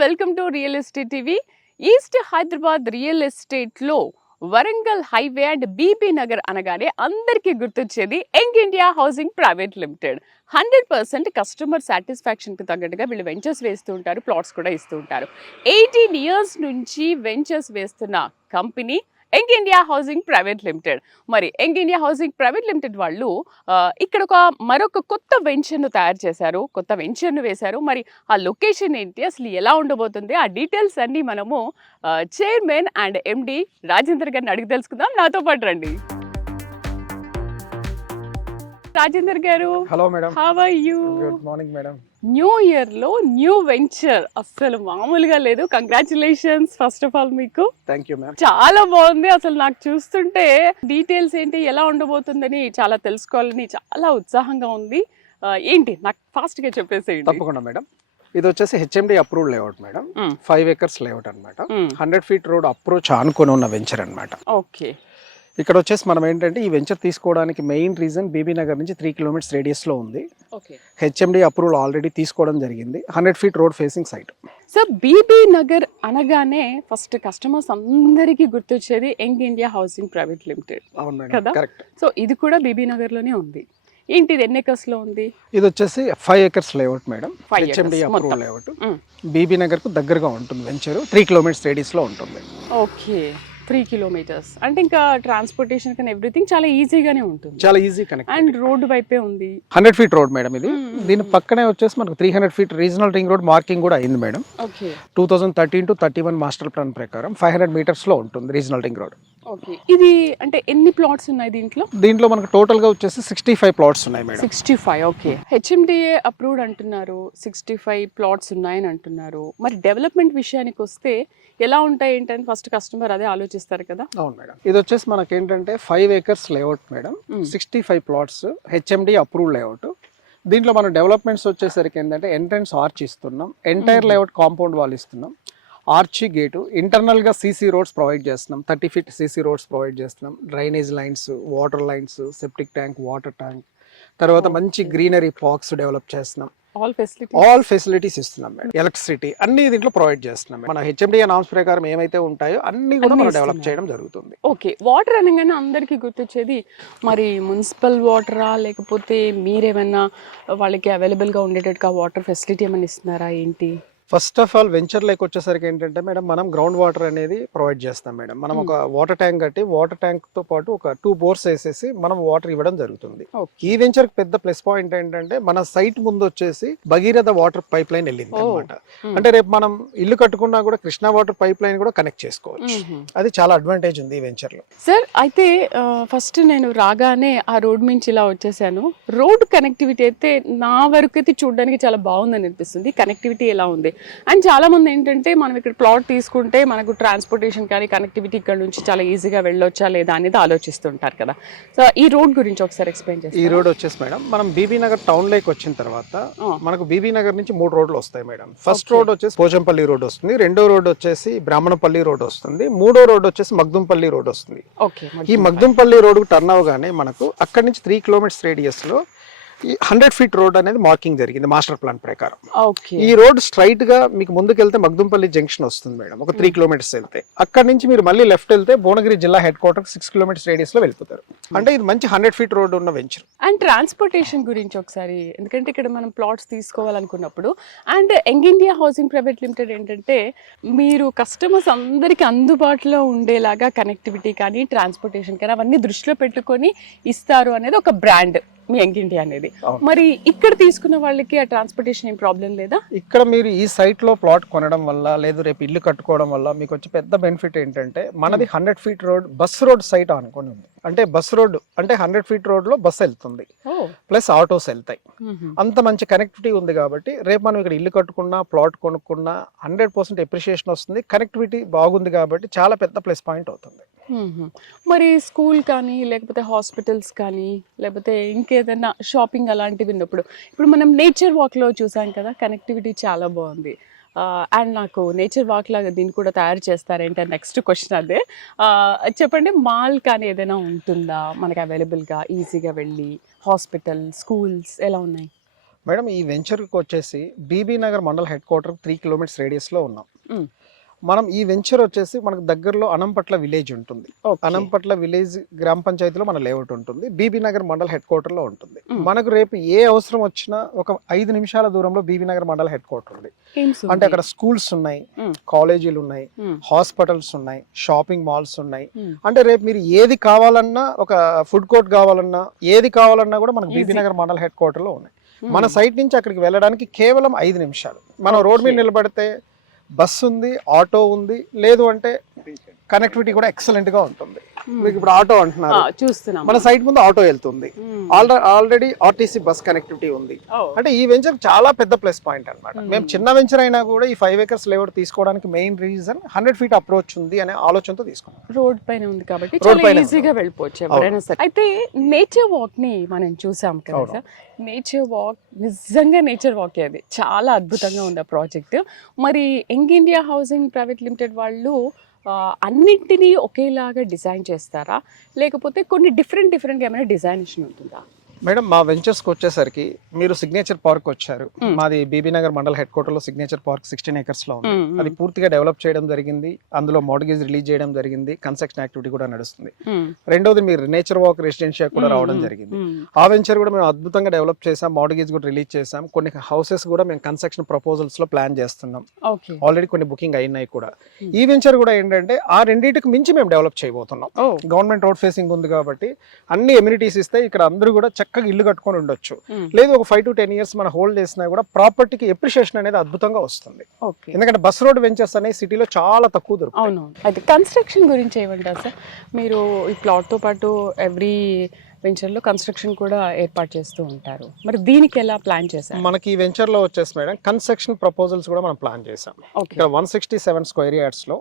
Welcome to real estate TV. East Hyderabad real estate లో Warangal highway and Bibi Nagar అనగానే అందరికీ గుర్తొచ్చేది young India housing private limited. 100% customer satisfaction కి తగ్గట్టుగా వీళ్ళు వెంచర్స్ వేస్తూ ఉంటారు, ప్లాట్స్ కూడా ఇస్తూ ఉంటారు. 18 years నుంచి వెంచర్స్ వేస్తున్న company young India housing private limited. మరి young India housing private limited వాళ్ళు ఇక్కడ మరొక కొత్త వెంచర్ను తయారు చేశారు, కొత్త వెంచర్ను వేశారు. మరి ఆ లొకేషన్ ఏంటి, అసలు ఎలా ఉండబోతుంది, ఆ డీటెయిల్స్ అన్నీ మనము చైర్మన్ అండ్ ఎండి రాజేందర్ గారిని అడిగి తెలుసుకుందాం. నాతో పాటు రండి. రాజేందర్ గారు, hello madam, how are you? Good morning madam. New year లో న్యూ వెంచర్ అస్సలు మామూలుగా లేదు. కంగ్రాచులేషన్స్ ఫస్ట్ ఆఫ్ ఆల్ మీకు. Thank you ma'am. చాలా బాగుంది. అసలు నాకు చూస్తుంటే డీటెయిల్స్ ఏంటి, ఎలా ఉండబోతుందని చాలా తెలుసుకోవాలని చాలా ఉత్సాహంగా ఉంది. ఏంటి నాకు ఫాస్ట్ గా చెప్పేసేయండి. తప్పకుండా మేడం. ఇది వచ్చేసి HMD approved layout madam. 5 acres layout అనమాట. 100 feet రోడ్ అప్రోచ్ ఆనుకొని ఉన్న వెంచర్ అనమాట. ఓకే. ఇక్కడ వచ్చేసి మనం ఏంటంటే ఈ వెంచర్ తీసుకోవడానికి మెయిన్ రీజన్ బీబీ నగర్ నుంచి 3 kilometers రేడియస్ లో ఉంది. హెచ్ఎండి అప్రూవల్ ఆల్రెడీ తీసుకోవడం జరిగింది. 100 feet road facing site. So BB Nagar అనగానే ఫస్ట్ కస్టమర్స్ అందరికీ గుర్తొచ్చేది young India housing private limited. అవును మేడం, కదా? కరెక్ట్. సో ఇది కూడా బీబీ నగర్ లోనే ఉంది. ఏంటి ఇది ఎన్ని acres లో ఉంది? ఇది వచ్చేసి 5 acres layout madam. HMD approved layout. BB Nagar కు దగ్గరగా ఉంటుంది వెంచర్. 3 kilometers రేడియస్ లో ఉంటుంది. ఓకే, 3 kilometers అంటే ఇంకా ట్రాన్స్పోర్టేషన్ కానీ ఎవ్రీథింగ్ చాలా ఈజీగానే ఉంటుంది. చాలా ఈజీ కనెక్ట్. అండ్ రోడ్ వైపే ఉంది. 100 feet రోడ్ మేడం ఇది. దీని పక్కనే వచ్చేసి మనకు 300 feet regional ring road marking కూడా అయింది madam. Okay. 2013 to 31 master plan ప్రకారం 500 meters లో ఉంటుంది రీజనల్ రింగ్ రోడ్. ఓకే. ఇది అంటే ఎన్ని ప్లాట్స్ ఉన్నాయి దీంట్లో? దీంట్లో మనకు టోటల్ గా వచ్చేసి 65 plots ఉన్నాయి మేడం. 65. ఓకే. హెచ్ఎండిఏ అప్రూవ్డ్ అంటున్నారు, 65 ప్లాట్స్ ఉన్నాయని అంటున్నారు. మరి డెవలప్మెంట్ విషయానికి వస్తే ఎలా ఉంటాయి ఏంటని ఫస్ట్ కస్టమర్ అదే ఆలోచిస్తారు కదా. అవును మేడం. ఇది వచ్చేసి మనకి ఏంటంటే 5 acres layout madam. 65 plots HMD approved layout. దీంట్లో మన డెవలప్మెంట్స్ వచ్చేసరికి ఏంటంటే ఎంట్రన్స్ ఆర్చ్ ఇస్తున్నాం, ఎంటైర్ లేఅవుట్ కాంపౌండ్ వాల్ ఇస్తున్నాం, ఆర్చి గేటు, ఇంటర్నల్ గా సీసీ రోడ్స్ ప్రొవైడ్ చేస్తున్నాం. 30 feet సీసీ రోడ్స్ ప్రొవైడ్ చేస్తున్నాం. Drainage lines, water lines, septic tank, water tank, తర్వాత మంచి గ్రీనరీ పార్క్స్ డెవలప్ చేస్తున్నాం. ఆల్ ఫెసిలిటీస్ ఇస్తున్నాం మేడం. ఎలక్ట్రిసిటీ అన్ని దీంట్లో ప్రొవైడ్ చేస్తున్నాం. మన హెచ్ఎండిఏ నామ్స్ ప్రకారం ఏమైతే ఉంటాయో అన్ని కూడా మనం డెవలప్ చేయడం జరుగుతుంది. ఓకే. వాటర్ అనగానే అందరికీ గుర్తొచ్చేది మరి మున్సిపల్ వాటరా, లేకపోతే మీరేమన్నా వాళ్ళకి అవైలబుల్ గా ఉండేటట్టుగా వాటర్ ఫెసిలిటీ ఏమైనా ఇస్తున్నారా ఏంటి? First of all venture like వచ్చేసరికి ఏంటంటే మేడం మనం గ్రౌండ్ వాటర్ అనేది ప్రొవైడ్ చేస్తాం మేడం. మనం ఒక వాటర్ ట్యాంక్ కట్టి వాటర్ ట్యాంక్ తో పాటు ఒక 2 bores వేసేసి మనం వాటర్ ఇవ్వడం జరుగుతుంది. ఈ వెంచర్ పెద్ద ప్లస్ పాయింట్ ఏంటంటే మన సైట్ ముందు వచ్చేసి భగీరథ వాటర్ పైప్ లైన్ వెళ్ళింది అనమాట. అంటే రేపు మనం ఇల్లు కట్టుకున్నా కూడా కృష్ణా వాటర్ పైప్ లైన్ కూడా కనెక్ట్ చేసుకోవచ్చు. అది చాలా అడ్వాంటేజ్ ఉంది ఈ వెంచర్ లో. సార్ అయితే ఫస్ట్ నేను రాగానే ఆ రోడ్ నుంచి ఇలా వచ్చేసాను. రోడ్ కనెక్టివిటీ అయితే నా వరకు అయితే చూడడానికి చాలా బాగుందని అనిపిస్తుంది. కనెక్టివిటీ ఎలా ఉంది? అండ్ చాలా మంది ఏంటంటే మనం ఇక్కడ ప్లాట్ తీసుకుంటే మనకు ట్రాన్స్పోర్టేషన్ కానీ కనెక్టివిటీ ఇక్కడ నుంచి చాలా ఈజీగా వెళ్ళొచ్చా లేదా అనేది ఆలోచిస్తుంటారు కదా. సో ఈ రోడ్ గురించి ఒకసారి ఎక్స్ప్లెయిన్ చేస్తారా? ఈ రోడ్ వచ్చేసి మేడం మనం బీబీ నగర్ టౌన్ లేక్ వచ్చిన తర్వాత మనకు బీబీ నగర్ నుంచి 3 రోడ్లు వస్తాయి మేడం. ఫస్ట్ రోడ్ వచ్చేసి పోచంపల్లి రోడ్ వస్తుంది, రెండో రోడ్ వచ్చేసి బ్రాహ్మణపల్లి రోడ్ వస్తుంది, మూడో రోడ్ వచ్చేసి మగ్దుంపల్లి రోడ్ వస్తుంది. ఈ మగ్దుంపల్లి రోడ్ టర్న్ అవగానే మనకు అక్కడి నుంచి 3 kilometers రేడియస్ లో 100 feet రోడ్ అనేది మార్కింగ్ జరిగింది మాస్టర్ ప్లాన్ ప్రకారం. ఈ రోడ్ స్ట్రైట్ గా మీకు ముందుకెళ్తే మగ్దుంపల్లి జంక్షన్ వస్తుంది మేడం. ఒక 3 kilometers వెళ్తే అక్కడ నుంచి మీరు మళ్ళీ లెఫ్ట్ వెళ్తే భువనగిరి జిల్లా హెడ్ క్వార్టర్ 6 kilometers రేడియస్ లో వెళ్ళిపోతారు. అంటే ఇది మంచి 100 feet రోడ్ ఉన్న వెంచర్. అండ్ ట్రాన్స్పోర్టేషన్ గురించి ఒకసారి, ఎందుకంటే ఇక్కడ మనం ప్లాట్స్ తీసుకోవాలనుకున్నప్పుడు and young India housing private limited ఏంటంటే మీరు కస్టమర్స్ అందరికి అందుబాటులో ఉండేలాగా కనెక్టివిటీ కానీ ట్రాన్స్పోర్టేషన్ కానీ అవన్నీ దృష్టిలో పెట్టుకొని ఇస్తారు అనేది ఒక బ్రాండ్ మీ యంగ్ ఇండియా అనేది. మరి ఇక్కడ తీసుకున్న వాళ్ళకి ఆ ట్రాన్స్పోర్టేషన్ ఏం ప్రాబ్లం లేదా? ఇక్కడ మీరు ఈ సైట్ లో ప్లాట్ కొనడం వల్ల లేదు రేపు ఇల్లు కట్టుకోవడం వల్ల మీకు వచ్చే పెద్ద బెనిఫిట్ ఏంటంటే మనది 100 feet road bus road site అనుకుని ఉంది. అంటే బస్ రోడ్ అంటే 100 feet రోడ్ లో బస్ వెళ్తుంది, ప్లస్ ఆటోస్ వెళ్తాయి. అంత మంచి కనెక్టివిటీ ఉంది కాబట్టి రేపు మనం ఇక్కడ ఇల్లు కట్టుకున్నా ప్లాట్ కొనుక్కున్నా 100% ఎప్రిషియేషన్ వస్తుంది. కనెక్టివిటీ బాగుంది కాబట్టి చాలా పెద్ద ప్లస్ పాయింట్ అవుతుంది. మరి స్కూల్ కానీ లేకపోతే హాస్పిటల్స్ కానీ లేకపోతే ఇంకేదైనా షాపింగ్ అలాంటివి ఉన్నప్పుడు ఇప్పుడు మనం నేచర్ వాక్లో చూసాం కదా, కనెక్టివిటీ చాలా బాగుంది. అండ్ నాకు నేచర్ వాక్ లాగా దీన్ని కూడా తయారు చేస్తారంటే నెక్స్ట్ క్వశ్చన్ అదే. చెప్పండి, మాల్ కానీ ఏదైనా ఉంటుందా మనకి అవైలబుల్గా ఈజీగా వెళ్ళి? హాస్పిటల్, స్కూల్స్ ఎలా ఉన్నాయి? మేడం ఈ వెంచర్కి వచ్చేసి Bibi Nagar mandal head quarter 3 kilometres రేడియస్లో ఉన్నాం. మనం ఈ వెంచర్ వచ్చేసి మనకు దగ్గరలో అనంపట్ల విలేజ్ ఉంటుంది. అనంపట్ల విలేజ్ గ్రామ పంచాయతీలో మన లేఅవుట్ ఉంటుంది. బీబీ నగర్ మండల్ హెడ్ క్వార్టర్ లో ఉంటుంది. మనకు రేపు ఏ అవసరం వచ్చినా ఒక 5 నిమిషాల దూరంలో బీబీ నగర్ మండల్ హెడ్ క్వార్టర్ ఉంది. అంటే అక్కడ స్కూల్స్ ఉన్నాయి, కాలేజీలు ఉన్నాయి, హాస్పిటల్స్ ఉన్నాయి, షాపింగ్ మాల్స్ ఉన్నాయి. అంటే రేపు మీరు ఏది కావాలన్నా, ఒక ఫుడ్ కోర్ట్ కావాలన్నా, ఏది కావాలన్నా కూడా మనకు బీబీ నగర్ మండల్ హెడ్ క్వార్టర్ లో ఉన్నాయి. మన సైట్ నుంచి అక్కడికి వెళ్ళడానికి కేవలం 5 నిమిషాలు. మనం రోడ్ మీద నిలబడితే బస్సు ఉంది, ఆటో ఉంది, లేదు అంటే కనెక్టివిటీ కూడా ఎక్సలెంట్ గా ఉంటుంది. మీకు ఇప్పుడు ఆటో అంటున్నారు, చూస్తున్నాం మన సైట్ ముందు ఆటో వెళ్తుంది. ఆల్రెడీ ఆర్టీసీ బస్ కనెక్టివిటీ ఉంది. అంటే ఈ వెంచర్ చాలా పెద్ద ప్లస్ పాయింట్ అన్నమాట. మేము చిన్న వెంచర్ అయినా కూడా ఈ 5 acres లేఅవుట్ తీసుకోవడానికి మెయిన్ రీజన్ 100 feet అప్రోచ్ ఉంది అనే ఆలోచనతో తీసుకున్నాం. రోడ్ పైన ఉంది కాబట్టి చాలా ఈజీగా వెళ్ళిపోవచ్చు ఎవరైనా సరే. అయితే నేచర్ వాక్ ని మనం చూసాం కదా సార్, నేచర్ వాక్ నిజంగా నేచర్ వాక్ అది చాలా అద్భుతంగా ఉంది ఆ ప్రాజెక్ట్. మరి young India housing private limited వాళ్ళు అన్నింటినీ ఒకేలాగా డిజైన్ చేస్తారా, లేకపోతే కొన్ని డిఫరెంట్గా ఏమైనా డిజైనేషన్ ఉంటుందా? మేడం మా వెంచర్స్కి వచ్చేసరికి మీరు సిగ్నేచర్ పార్క్ వచ్చారు. మాది బీబీ నగర్ మండల్ హెడ్ క్వార్టర్ లో సిగ్నేచర్ పార్క్ 16 acres లో ఉంది. అది పూర్తిగా డెవలప్ చేయడం జరిగింది. అందులో మార్గేజ్ రిలీజ్ చేయడం జరిగింది. కన్స్ట్రక్షన్ యాక్టివిటీ కూడా నడుస్తుంది. రెండోది మీరు నేచర్ వాక్ రెసిడెన్షియల్ కూడా రావడం జరిగింది. ఆ వెంచర్ కూడా మేము అద్భుతంగా డెవలప్ చేసాం. మార్గేజ్ కూడా రిలీజ్ చేసాం. కొన్ని హౌసెస్ కూడా మేము కన్స్ట్రక్షన్ ప్రపోజల్స్ లో ప్లాన్ చేస్తున్నాం. ఆల్రెడీ కొన్ని బుకింగ్ అయినాయి కూడా. ఈ వెంచర్ కూడా ఏంటంటే ఆ రెండింటికి మించి మేము డెవలప్ చేయబోతున్నాం. గవర్నమెంట్ రోడ్ ఫేసింగ్ ఉంది కాబట్టి అన్ని ఎమ్యూనిటీస్ ఇస్తే ఇక్కడ అందరూ కూడా చక్కగా ఇల్లు కట్టుకొని ఉండొచ్చు. లేదు ఒక 5 to 10 years మన హోల్డ్ చేసినా కూడా ప్రాపర్టీకి ఎప్రిషియేషన్ అనేది అద్భుతంగా వస్తుంది. ఎందుకంటే బస్ రోడ్ వెంచర్స్ అనేవి సిటీలో చాలా తక్కువ దొరుకుతాయి. అయితే కన్స్ట్రక్షన్ గురించి ఏమంటారు సార్? మీరు ఈ ప్లాట్ తో పాటు ఎవ్రీ వెంచర్ లో కన్స్ట్రక్షన్ కూడా ఏర్పాటు చేస్తూ ఉంటారు. మరి దీనికి ఎలా ప్లాన్ చేశారు? మనకి ఈ వెంచర్ లో వచ్చేసి మేడం కన్స్ట్రక్షన్ ప్రపోజల్స్ కూడా మనం ప్లాన్ చేసాం. ఇక్కడ 167 square yards లో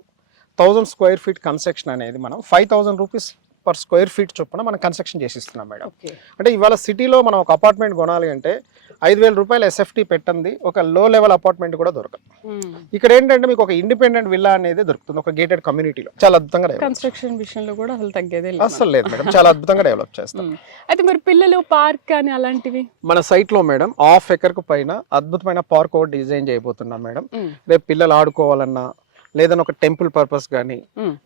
1000 square feet కన్స్ట్రక్షన్ అనేది మనం 5000 rupees per square feet చొప్పున మనం కన్స్ట్రక్షన్ చేసి ఇస్తున్నాం మేడం. అంటే ఇవాళ సిటీలో మనం ఒక అపార్ట్మెంట్ కొనాలి అంటే 5000 రూపాయలు ఎస్ఎఫ్టీ పెట్టండి, ఒక లో లెవెల్ అపార్ట్మెంట్ కూడా దొరకదు. ఇక్కడ ఏంటంటే మీకు ఒక ఇండిపెండెంట్ విల్లా అనేది దొరుకుతుంది ఒక గేటెడ్ కమ్యూనిటీలో. చాలా అద్భుతంగా కన్స్ట్రక్షన్ విషయంలో కూడా అసలు తగ్గేదే అసలు లేదు మేడం. చాలా అద్భుతంగా డెవలప్ చేస్తాం. అయితే మరి పిల్లలు పార్క్ అని అలాంటివి మన సైట్ లో మేడం 1/2 acre పైన అద్భుతమైన పార్క్ ఒకటి డిజైన్ చేయబోతున్నాం మేడం. రేపు పిల్లలు ఆడుకోవాలన్నా లేదని ఒక టెంపుల్ పర్పస్ కానీ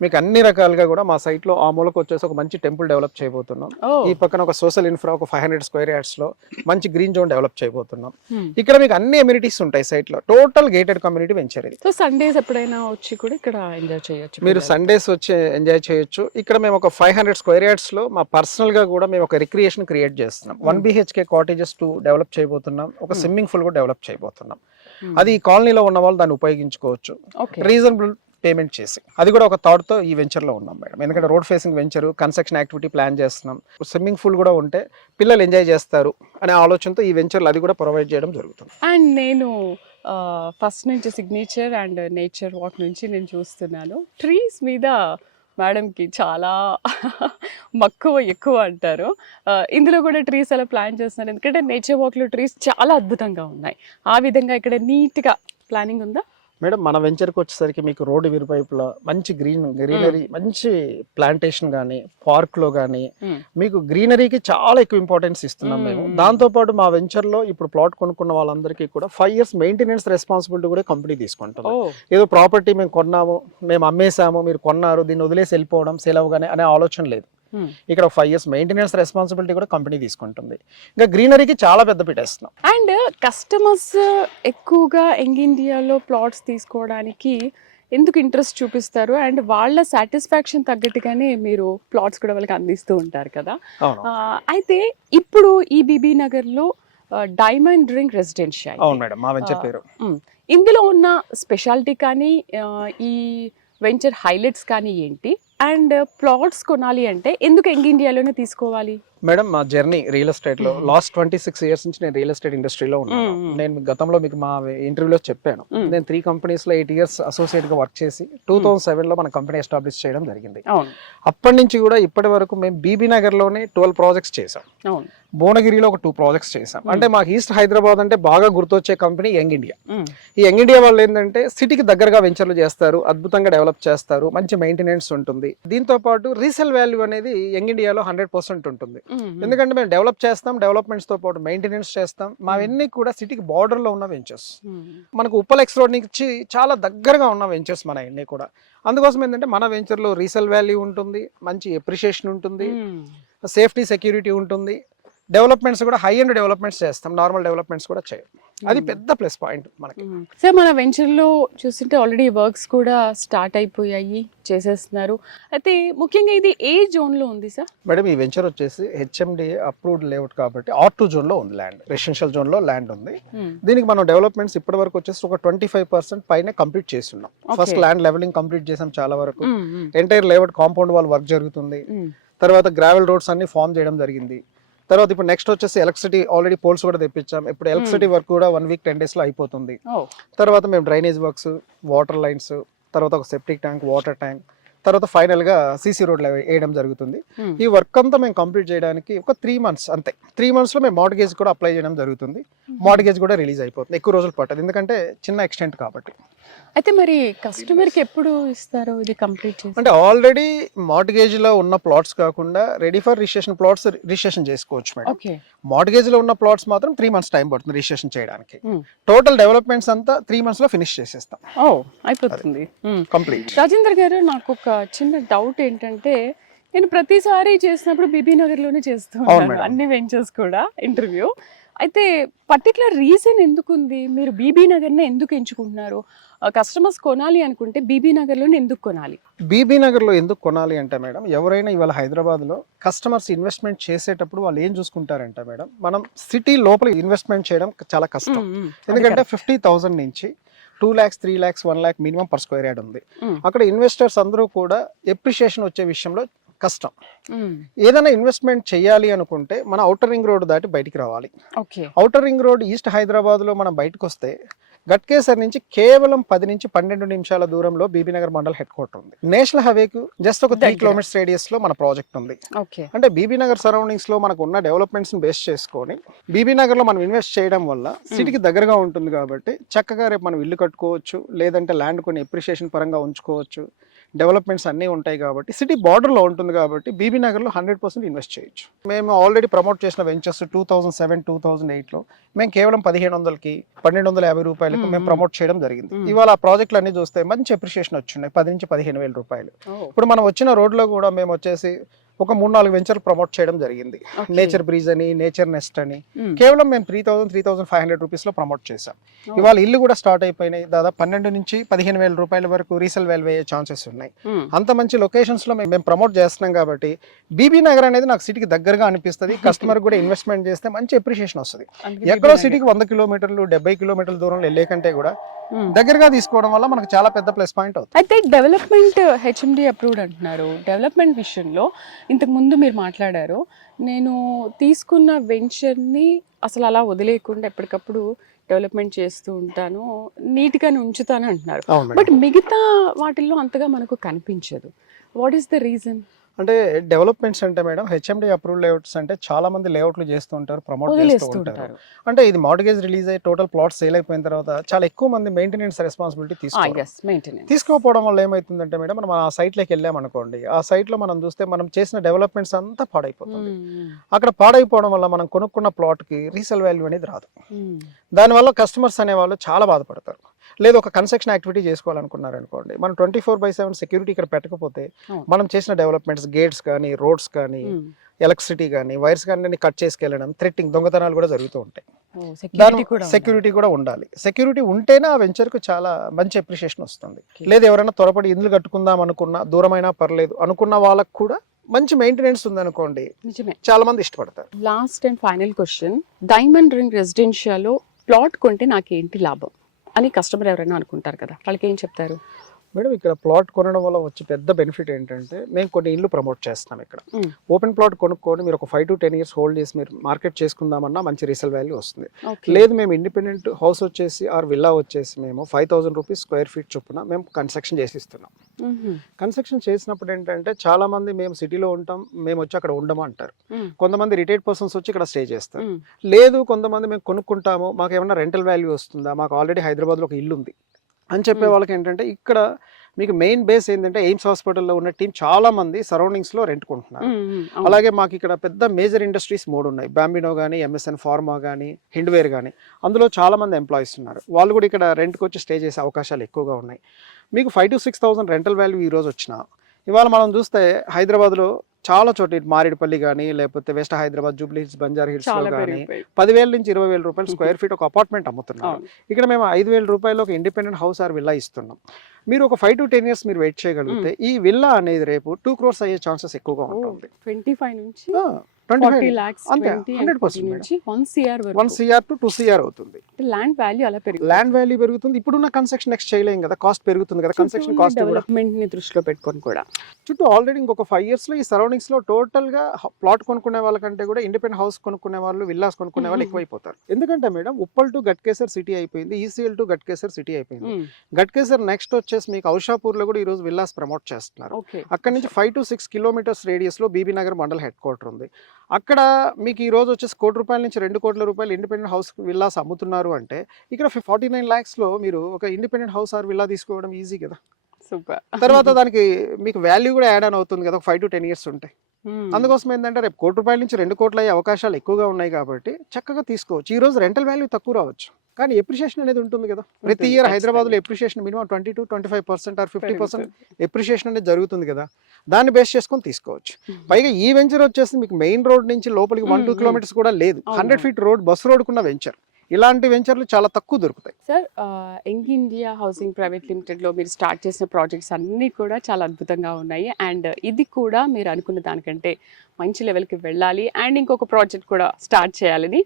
మీకు అన్ని రకాలుగా కూడా మా సైట్ లో ఆ మూలకు వచ్చేసి ఒక మంచి టెంపుల్ డెవలప్ చేయబోతున్నాం. ఈ పక్కన ఒక సోషల్ ఇన్ఫ్రా ఒక 500 square yards లో మంచి గ్రీన్ జోన్ డెవలప్ చేయబోతున్నాం. ఇక్కడ మీకు అన్ని ఎమ్యూనిటీస్ ఉంటాయి సైట్ లో. టోటల్ గేటెడ్ కమ్యూనిటీ వెంచర్ ఇది. సో సండేస్ ఎప్పుడైనా వచ్చి కూడా ఇక్కడ ఎంజాయ్ చేయొచ్చు. మీరు సండేస్ వచ్చి ఎంజాయ్ చేయొచ్చు. ఇక్కడ మేము ఒక 500 square yards లో మా పర్సనల్ గా కూడా మేము ఒక రిక్రియేషన్ క్రియేట్ చేస్తున్నాం. 1 BHK కాటేజెస్ 2 డెవలప్ చేయబోతున్నాం. ఒక స్విమ్మింగ్ పూల్ కూడా డెవలప్ చేయబోతున్నాం. అది ఈ కాలనీలో ఉన్న వాళ్ళు దాన్ని ఉపయోగించుకోవచ్చు రీజనబుల్ పేమెంట్ చేసి. అది కూడా ఒక థాట్ తో ఈ వెంచర్ లో ఉన్నాం మేడం. ఎందుకంటే road facing venture, construction activity plan చేస్తున్నాం. స్విమ్మింగ్ పూల్ కూడా ఉంటే పిల్లలు ఎంజాయ్ చేస్తారు అనే ఆలోచనతో ఈ వెంచర్లు అది కూడా ప్రొవైడ్ చేయడం జరుగుతుంది. అండ్ నేను ఫస్ట్ నుంచి సిగ్నేచర్ అండ్ నేచర్ వాక్ నుంచి నేను చూస్తున్నాను, ట్రీస్ మీద మేడంకి చాలా మక్కువ ఎక్కువ అంటారు. ఇందులో కూడా ట్రీస్ అలా ప్లాన్ చేస్తున్నారు. ఎందుకంటే నేచర్ వాక్లో ట్రీస్ చాలా అద్భుతంగా ఉన్నాయి. ఆ విధంగా ఇక్కడ నీట్గా ప్లానింగ్ ఉందా మేడం? మన వెంచర్కి వచ్చేసరికి మీకు రోడ్డు ఇరువైపులా మంచి గ్రీనరీ, మంచి ప్లాంటేషన్ కానీ పార్క్లో కానీ మీకు గ్రీనరీకి చాలా ఎక్కువ ఇంపార్టెన్స్ ఇస్తున్నాం మేము. దాంతోపాటు మా వెంచర్లో ఇప్పుడు ప్లాట్ కొనుక్కున్న వాళ్ళందరికీ కూడా 5 years మెయింటెనెన్స్ రెస్పాన్సిబిలిటీ కూడా కంపెనీ తీసుకుంటాం. ఏదో ప్రాపర్టీ మేము కొన్నాము, మేము అమ్మేసాము, మీరు కొన్నారు, దీన్ని వదిలేసి వెళ్ళిపోవడం సెలవుగానే అనే ఆలోచన లేదు. ఇక్కడ 5 years మెయింటెనెన్స్ రెస్పాన్సిబిలిటీ కూడా కంపెనీ తీసుకుంటుంది. ఇంకా గ్రీనరీకి చాలా పెద్ద పెట్టేస్తున్నాం. అండ్ కస్టమర్స్ ఎక్కువగా యంగ్ ఇండియాలో ప్లాట్స్ తీసుకోవడానికి ఎందుకు ఇంట్రెస్ట్ చూపిస్తారు? అండ్ వాళ్ళ సాటిస్ఫాక్షన్ తగ్గట్టుగానే మీరు ప్లాట్స్ కూడా వాళ్ళకి అందిస్తూ ఉంటారు కదా. అయితే ఇప్పుడు ఈ బీబీ నగర్లో డైమండ్ రింగ్ రెసిడెన్షియల్, అవును మేడం, మా వెంచర్ పేరు. ఇందులో ఉన్న స్పెషాలిటీ కానీ ఈ వెంచర్ హైలైట్స్ కానీ ఏంటి? అండ్ ప్లాట్స్ కొనాలి అంటే ఎందుకు యంగ్ ఇండియాలోనే తీసుకోవాలి? మేడం మా జర్నీ రియల్ ఎస్టేట్ లో లాస్ట్ 26 years నుంచి నేను రియల్ ఎస్టేట్ ఇండస్ట్రీలో ఉన్నాను. నేను గతంలో మీకు మా ఇంటర్వ్యూలో చెప్పాను, నేను 3 companies లో 8 years అసోసియేట్ గా వర్క్ చేసి 2007 లో మన కంపెనీ ఎస్టాబ్లిష్ చేయడం జరిగింది. అప్పటి నుంచి కూడా ఇప్పటి వరకు మేము బీబీ నగర్ లోనే 12 projects చేసాం. భువనగిరిలో ఒక 2 ప్రాజెక్ట్స్ చేసాం. అంటే మాకు ఈస్ట్ హైదరాబాద్ అంటే బాగా గుర్తొచ్చే కంపెనీ యంగ్ ఇండియా. ఈ యంగ్ ఇండియా వాళ్ళు ఏంటంటే సిటీకి దగ్గరగా వెంచర్లు చేస్తారు, అద్భుతంగా డెవలప్ చేస్తారు, మంచి మెయింటెనెన్స్ ఉంటుంది. దీంతో పాటు రీసేల్ వాల్యూ అనేది యంగ్ ఇండియాలో 100% ఉంటుంది. ఎందుకంటే మేము డెవలప్ చేస్తాం, డెవలప్మెంట్స్ తో పాటు మెయింటెనెన్స్ చేస్తాం. మావన్నీ కూడా సిటీకి బార్డర్ లో ఉన్న వెంచర్స్. మనకు ఉప్పల్ ఎక్స్ రోడ్ నుంచి చాలా దగ్గరగా ఉన్న వెంచర్స్ మన అన్ని కూడా. అందుకోసం ఏంటంటే మన వెంచర్ లో రీసేల్ వాల్యూ ఉంటుంది, మంచి ఎప్రిషియేషన్ ఉంటుంది, సేఫ్టీ సెక్యూరిటీ ఉంటుంది. డెవలప్మెంట్స్ కూడా హై అండ్ డెవలప్మెంట్స్ చేస్తాం, నార్మల్ డెవలప్మెంట్స్ కూడా చేయం. అది పెద్ద ప్లస్ పాయింట్ మనకి. సార్ మన వెంచర్లో చూస్తుంటే ఆల్రెడీ వర్క్స్ కూడా స్టార్ట్ అయిపోయాయి, చేసేస్తున్నారు. అయితే ముఖ్యంగా ఇది ఏ జోన్లో ఉంది సార్? మేడం ఈ వెంచర్ వచ్చేసి హెచ్ఎండి అప్రూవ్డ్ లేఅవుట్ కాబట్టి R2 జోన్ లో ఉంది ల్యాండ్, రెసిడెన్షియల్ జోన్ లో ల్యాండ్ ఉంది. దీనికి మనం డెవలప్మెంట్స్ ఇప్పటి వరకు వచ్చేసి ఒక 25% పైన కంప్లీట్ చేస్తున్నాం. ఫస్ట్ ల్యాండ్ లెవెలింగ్ కంప్లీట్ చేసాం చాలా వరకు. Entire layout compound wall work జరుగుతుంది. తర్వాత గ్రావెల్ రోడ్స్ అన్ని ఫామ్ చేయడం జరిగింది. తర్వాత ఇప్పుడు నెక్స్ట్ వచ్చేసి ఎలక్ట్రిసిటీ ఆల్రెడీ పోల్స్ కూడా తెప్పించాం. ఇప్పుడు ఎలక్ట్రిసిటీ వర్క్ కూడా 1 వీక్ 10 days లో అయిపోతుంది. తర్వాత మేము డ్రైనేజ్ వర్క్స్, వాటర్ లైన్స్, తర్వాత ఒక సెప్టిక్ ట్యాంక్, వాటర్ ట్యాంక్, తర్వాత ఫైనల్ గా సీసీ రోడ్లు వేయడం జరుగుతుంది. ఈ వర్క్ అంతా మేము కంప్లీట్ చేయడానికి ఒక 3 months అంతే. 3 months లో మేము మార్ట్గేజ్ కూడా అప్లై చేయడం జరుగుతుంది. మార్ట్గేజ్ కూడా రిలీజ్ అయిపోతుంది. ఎక్కువ రోజులు పట్టదు ఎందుకంటే చిన్న ఎక్స్టెంట్ కాబట్టి. అయితే మరి కస్టమర్ కి ఎప్పుడు ఇస్తారో ఇది కంప్లీట్ చేసి? అంటే ఆల్రెడీ మార్ట్గేజ్ లో ఉన్న ప్లాట్స్ కాకుండా ready for registration plots registration చేసుకోవచ్చు మేడం. మార్ట్గేజ్ లో ఉన్న ప్లాట్స్ మాత్రం 3 months టైం పడుతుంది రిజిస్ట్రేషన్ చేయడానికి. టోటల్ డెవలప్మెంట్స్ అంతా 3 months లో ఫినిష్ చేసేస్తాం. అయిపోతుంది కంప్లీట్. రాజేంద్ర గారు, నాకు ఒక చిన్న డౌట్ ఏంటంటే, నేను ప్రతిసారి చేసినప్పుడు బీబీ నగర్ లోనే చేస్తూ ఉంటాను అన్ని వెంచర్స్ కూడా ఇంటర్వ్యూ. అయితే పర్టికులర్ రీజన్ ఎందుకు ఉంది? మీరు బీబీ నగర్నే ఎందుకు ఎంచుకుంటున్నారు? కస్టమర్స్ కొనాలి అనుకుంటే బీబీ నగర్లోనే ఎందుకు కొనాలి? బీబీ నగర్లో ఎందుకు కొనాలి అంటే మేడం, ఎవరైనా ఇవాళ హైదరాబాద్లో కస్టమర్స్ ఇన్వెస్ట్మెంట్ చేసేటప్పుడు వాళ్ళు ఏం చూసుకుంటారంటే మేడం, మనం సిటీ లోపల ఇన్వెస్ట్మెంట్ చేయడం చాలా కష్టం. ఎందుకంటే 50,000 నుంచి 2 lakhs, 3 lakhs, 1 lakh minimum per square yard ఉంది. అక్కడ ఇన్వెస్టర్స్ అందరూ కూడా ఎప్రిషియేషన్ వచ్చే విషయంలో కష్టం. ఏదైనా ఇన్వెస్ట్మెంట్ చేయాలి అనుకుంటే మన ఔటర్ రింగ్ రోడ్ దాటి బయటికి రావాలి. Outer ring road east Hyderabad లో మనం బయటకు వస్తే గట్కేసర్ నుంచి కేవలం 10 నుంచి 12 నిమిషాల దూరంలో బీబీనగర్ మండల్ హెడ్ క్వార్టర్ ఉంది. నేషనల్ హైవేకు జస్ట్ ఒక 3 kilometers రేడియస్ లో మన ప్రాజెక్ట్ ఉంది. అంటే బీబీనగర్ సరౌండింగ్స్ లో మనకు ఉన్న డెవలప్మెంట్స్ బేస్ చేసుకొని బీబీనగర్ లో మనం ఇన్వెస్ట్ చేయడం వల్ల సిటీకి దగ్గరగా ఉంటుంది కాబట్టి చక్కగా రేపు మనం ఇల్లు కట్టుకోవచ్చు, లేదంటే ల్యాండ్ కొన్ని ఎప్రిషియేషన్ పరంగా ఉంచుకోవచ్చు. డెవలప్మెంట్స్ అన్నీ ఉంటాయి కాబట్టి సిటీ బార్డర్లో ఉంటుంది కాబట్టి బీబీ నగర్లో 100% ఇన్వెస్ట్ చేయొచ్చు. మేము ఆల్రెడీ ప్రమోట్ చేసిన వెంచర్స్ 2007, 2008లో మేము కేవలం 1500కి 1250 రూపాయలకు మేము ప్రమోట్ చేయడం జరిగింది. ఇవాళ ఆ ప్రాజెక్టులు అన్ని చూస్తే మంచి అప్రిషియేషన్ వచ్చినాయి, 10 నుంచి 15,000 రూపాయలు. ఇప్పుడు మనం వచ్చిన రోడ్లో కూడా మేము వచ్చేసి ఒక 3-4 వెంచర్లు ప్రమోట్ చేయడం జరిగింది. నేచర్ బ్రీజ్ అని, నేచర్ నెస్ట్ అని, కేవలం మేము 3,500 రూపీస్ లో ప్రమోట్ చేసాం. ఇవాళ ఇల్లు కూడా స్టార్ట్ అయిపోయినాయి. దాదాపు 12 నుంచి 15,000 రూపాయల వరకు రీసేల్ వాల్యూ అయ్యే ఛాన్సెస్ ఉన్నాయి. అంత మంచి లొకేషన్స్ లో మేము ప్రమోట్ చేస్తున్నాం కాబట్టి బీబీ నగర్ అనేది నాకు సిటీకి దగ్గరగా అనిపిస్తుంది. కస్టమర్ కూడా ఇన్వెస్ట్మెంట్ చేస్తే మంచి అప్రిషియేషన్ వస్తుంది. ఎక్కడో సిటీకి 100 కిలోమీటర్లు 70 కిలోమీటర్ల దూరంలో వెళ్ళే కంటే కూడా దగ్గరగా తీసుకోవడం వల్ల మనకు చాలా పెద్ద ప్లస్ పాయింట్ అవుతుంది. అయితే డెవలప్మెంట్ హెచ్ఎండి అప్రూవ్డ్ అంటున్నారు. డెవలప్మెంట్ విషయంలో ఇంతకు ముందు మీరు మాట్లాడారు, నేను తీసుకున్న వెంచర్ని అసలు అలా వదిలేయకుండా ఎప్పటికప్పుడు డెవలప్మెంట్ చేస్తూ ఉంటాను, నీట్గానే ఉంచుతాను అంటున్నారు. బట్ మిగతా వాటిల్లో అంతగా మనకు కనిపించదు. What is the reason? అంటే డెవలప్మెంట్స్ అంటే మేడం హెచ్ఎండి అప్రూవ్ లేఅవుట్స్ అంటే చాలా మంది లేఅవుట్లు చేస్తూ ఉంటారు, ప్రమోట్ చేస్తూ ఉంటారు. అంటే ఇది మార్ట్గేజ్ రిలీజ్ అయ్యి టోటల్ ప్లాట్స్ సేల్ అయిపోయిన తర్వాత చాలా ఎక్కువ మంది మెయింటెనెన్స్ రెస్పాన్సిబిలిటీ తీసుకోకపోవడం వల్ల ఏమైతుందంటే మేడం, మనం ఆ సైట్ లోకి వెళ్ళాం అనుకోండి, ఆ సైట్ లో మనం చూస్తే మనం చేసిన డెవలప్మెంట్స్ అంతా పాడైపోతుంది. అక్కడ పాడైపోవడం వల్ల మనం కొనుక్కున్న ప్లాట్ కి రీసేల్ వాల్యూ అనేది రాదు. దానివల్ల కస్టమర్స్ అనేవాళ్ళు చాలా బాధపడతారు. లేదు ఒక కన్స్ట్రక్షన్ యాక్టివిటీ చేసుకోవాలనుకున్నారు అనుకోండి, మనం 24/7 సెక్యూరిటీ ఇక్కడ పెట్టకపోతే మనం చేసిన డెవలప్మెంట్స్, గేట్స్ కానీ, రోడ్స్ కానీ, ఎలక్ట్రిసిటీ కానీ, వైర్స్ కానీ కట్ చేసుకెళ్ళడం, థ్రెట్టింగ్, దొంగతనాలు కూడా జరుగుతూ ఉంటాయి. సెక్యూరిటీ కూడా ఉండాలి. సెక్యూరిటీ ఉంటేనే ఆ వెంచర్ కు చాలా మంచి అప్రిషియేషన్ వస్తుంది. లేదు ఎవరైనా త్వరపడి ఇల్లు కట్టుకుందాం అనుకున్నా, దూరమైనా పర్లేదు అనుకున్న వాళ్ళకు కూడా మంచి మెయింటెనెన్స్ ఉంది అనుకోండి, చాలా మంది ఇష్టపడతారు. Last and final question, diamond ring residential లో ప్లాట్ కొంటే నాకేంటి లాభం అని కస్టమర్ ఎవరైనా అనుకుంటారు కదా, వాళ్ళకి ఏం చెప్తారు? మేడం ఇక్కడ ప్లాట్ కొనడం వల్ల వచ్చే పెద్ద బెనిఫిట్ ఏంటంటే మేము కొన్ని ఇల్లు ప్రమోట్ చేస్తాం ఇక్కడ. Mm. ఓపెన్ ప్లాట్ కొనుక్కొని మీరు ఒక 5 to 10 years హోల్డ్ చేసి మీరు మార్కెట్ చేసుకుందామన్నా మంచి రీసేల్ వాల్యూ వస్తుంది. Okay. లేదు మేము ఇండిపెండెంట్ హౌస్ వచ్చేసి ఆర్ విల్లా వచ్చేసి మేము 5,000 రూపీస్ స్క్వేర్ ఫీట్ చొప్పున మేము కన్స్ట్రక్షన్ చేసి ఇస్తున్నాం. Mhm. కన్స్ట్రక్షన్ చేసినప్పుడు ఏంటంటే చాలా మంది మేము సిటీలో ఉంటాం, మేము వచ్చి అక్కడ ఉండము అంటారు. Mm. కొంతమంది రిటైర్డ్ పర్సన్స్ వచ్చి ఇక్కడ స్టే చేస్తారు. Mm. లేదు కొంతమంది మేము కొనుక్కుంటాము, మాకు ఏమైనా రెంటల్ వాల్యూ వస్తుందా, మాకు ఆల్రెడీ హైదరాబాద్లో ఒక ఇల్లు ఉంది అని చెప్పే వాళ్ళకి ఏంటంటే ఇక్కడ మీకు మెయిన్ బేస్ ఏంటంటే ఎయిమ్స్ హాస్పిటల్లో ఉన్న టీం చాలా మంది సరౌండింగ్స్లో రెంట్ కొంటున్నారు. Mm. అలాగే మాకు ఇక్కడ పెద్ద మేజర్ ఇండస్ట్రీస్ 3 ఉన్నాయి. బాంబినో కానీ, ఎంఎస్ఎన్ ఫార్మా కానీ, హిండ్వేర్ కానీ, అందులో చాలా మంది ఎంప్లాయీస్ ఉన్నారు. వాళ్ళు కూడా ఇక్కడ రెంట్కి వచ్చి స్టే చేసే అవకాశాలు ఎక్కువగా ఉన్నాయి. మీకు 5,000 to 6,000 రెంటల్ వాల్యూ ఈ రోజు వచ్చిన ఇవాళ మనం చూస్తే హైదరాబాద్లో చాలా చోట మారేడుపల్లి కానీ, లేకపోతే west Hyderabad, Jubilee hills, Banjara హిల్స్లో చాలా కానీ పెరిగిపోయి 10,000 నుంచి 20,000 రూపాయలు స్క్వేర్ ఫీట్ ఒక అపార్ట్మెంట్ అమ్ముతున్నారు. అవును. ఇక్కడ మేము 5,000 రూపాయలు ఒక ఇండిపెండెంట్ హౌస్ ఆర్ విల్లా ఇస్తున్నాం. మీరు ఒక 5 to 10 years మీరు వెయిట్ చేయగలిగితే ఈ విల్లా అనేది రేపు 2 crores అయ్యే ఛాన్సెస్ ఎక్కువగా ఉంటుంది. 25 నుంచి 25 40 lakhs, అంతే 20 and 40 100% నుంచి 1 CR 1 వరకు CR to 2 CR అవుతుంది. ల్యాండ్ వాల్యూ అలా పెరుగుతుంది. ల్యాండ్ వాల్యూ పెరుగుతుంది. ఇప్పుడున్న కన్స్ట్రక్షన్ నెక్స్ట్ చేయలేం కదా, కాస్ట్ పెరుగుతుంది కదా, కన్స్ట్రక్షన్ కాస్ట్ కూడా. డెవలప్మెంట్ ని దృష్టిలో పెట్టుకొని కూడా చుట్టూ ఆల్రెడీ ఇంకొక 5 years లో ఈ సరౌండింగ్స్ లో టోటల్ గా ప్లాట్ కొనుక్కునే వాళ్ళకంటే కూడా ఇండిపెండెంట్ హౌస్ కొనుక్కునే వాళ్ళు, విల్లాస్ కొనుక్కునే వాళ్ళు ఎక్కువైపోతారు. ఎందుకంటే madam Uppal to Ghatkesar city అయిపోయింది, ఈసీఎల్ టు గట్కేసర్ సిటీ అయిపోయింది. గట్కేసర్ నెక్స్ట్ వచ్చేసి మీకు ఔషాపూర్ లో కూడా ఈ రోజు విల్లాస్ ప్రమోట్ చేస్తున్నారు. ఓకే. అక్కడ నుంచి 5 to 6 kilometers రేడియస్ లో బీబీ నగర్ మండల్ హెడ్ క్వార్టర్ ఉంది. అక్కడ మీకు ఈ రోజు వచ్చేసి ₹1,00,00,000 నుంచి ₹2,00,00,000 ఇండిపెండెంట్ హౌస్ విల్లాస్ అమ్ముతున్నారు అంటే ఇక్కడ 49 lakhs లో మీరు ఒక ఇండిపెండెంట్ హౌస్ ఆర్ విల్లా తీసుకోవడం ఈజీ కదా. సూపర్. తర్వాత దానికి మీకు వాల్యూ కూడా యాడ్ ఆన్ అవుతుంది కదా, ఒక 5 to 10 years ఉంటాయి. అందుకోసం ఏంటంటే రేపు ₹1,00,00,000 నుంచి ₹2,00,00,000 అయ్యే అవకాశాలు ఎక్కువగా ఉన్నాయి కాబట్టి చక్కగా తీసుకోవచ్చు. ఈ రోజు రెంటల్ వాల్యూ తక్కువ రావచ్చు, కానీ ఎప్రిషియేషన్ అనేది ఉంటుంది కదా. ప్రతి ఇయర్ హైదరాబాద్ లో appreciation minimum 20 to 25% or 50% appreciation అనేది జరుగుతుంది కదా, దాన్ని బేస్ చేసుకొని తీసుకోవచ్చు. పైగా ఈ వెంచర్ వచ్చేసి మీకు మెయిన్ రోడ్ నుంచి లోపలికి 1-2 kilometers కూడా లేదు, 100 feet రోడ్, బస్ రోడ్ కున్న వెంచర్. ఇలాంటి వెంచర్లు చాలా తక్కువ దొరుకుతాయి. Sir, young India housing private limited లో మీరు స్టార్ట్ చేసిన ప్రాజెక్ట్స్ అన్ని కూడా చాలా అద్భుతంగా ఉన్నాయి. అండ్ ఇది కూడా మీరు అనుకున్న దానికంటే మంచి లెవెల్కి వెళ్ళాలి అండ్ ఇంకొక ప్రాజెక్ట్ కూడా స్టార్ట్ చేయాలని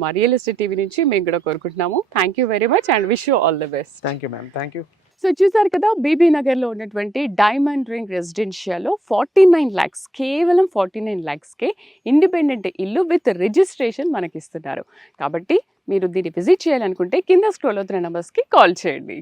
మా రియల్ ఎస్టేట్ టీవీ నుంచి మేము కూడా కోరుకుంటున్నాము. Thank you very much and wish you all the best. Thank you ma'am, thank you. So చూసారు కదా, బీబీ నగర్లో ఉన్నటువంటి డైమండ్ రింగ్ రెసిడెన్షియల్లో 49 lakhs, కేవలం 49 lakhsకే ఇండిపెండెంట్ ఇల్లు విత్ రిజిస్ట్రేషన్ మనకి ఇస్తున్నారు. కాబట్టి మీరు దీన్ని విజిట్ చేయాలనుకుంటే కింద స్క్రోల్ అవుతున్న నెంబర్స్కి కాల్ చేయండి.